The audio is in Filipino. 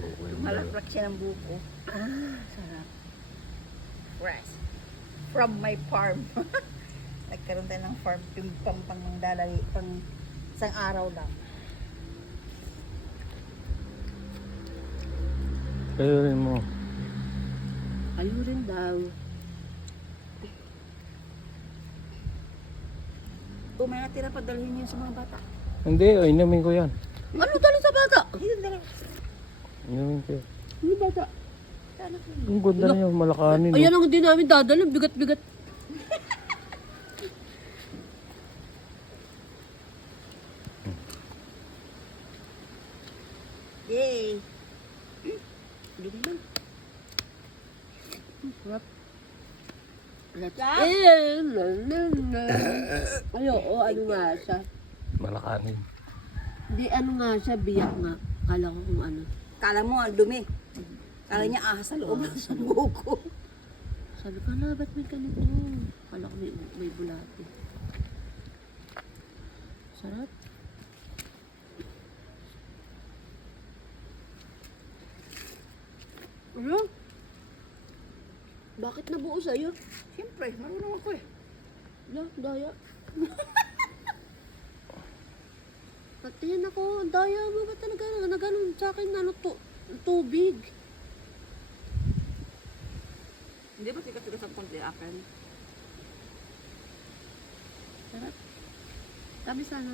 Buko yung Malaplak siya ng buko. Sarap. Fresh. From my farm. Nagkaroon tayo ng farm. Pang dalay. Pang isang araw lang. Kayo rin mo. Ayun rin daw. Kung may natira pa, dalhin niyo sa mga bata. Hindi, inumin ko yan. Ano dala sa bata? Ayun, dalhin. Inumin ko yan. Ano bata? Ang ganda na yun, malakanin. Ayan ang hindi namin dadala. Bigat-bigat. Yay! Ganyan. Sarap. Eh, ayo, ano nga siya? Malakanin. Hindi, ano nga siya, biyak nga. Kala ko kung ano. Kala mo, ang dumi. Kala niya ahas sa loob ng buko. Sabi ko, na, ba't may ganito? Kala ko may bulati. Sarap. Ano? Bakit nabuo sa'yo? Siyempre, marunong ako eh. Daya. Patingin ako, daya mo ba talaga na ganun sa akin, ano, tubig. Hindi ba sikat-sikat ang konti akin? Sarap. Kami sana.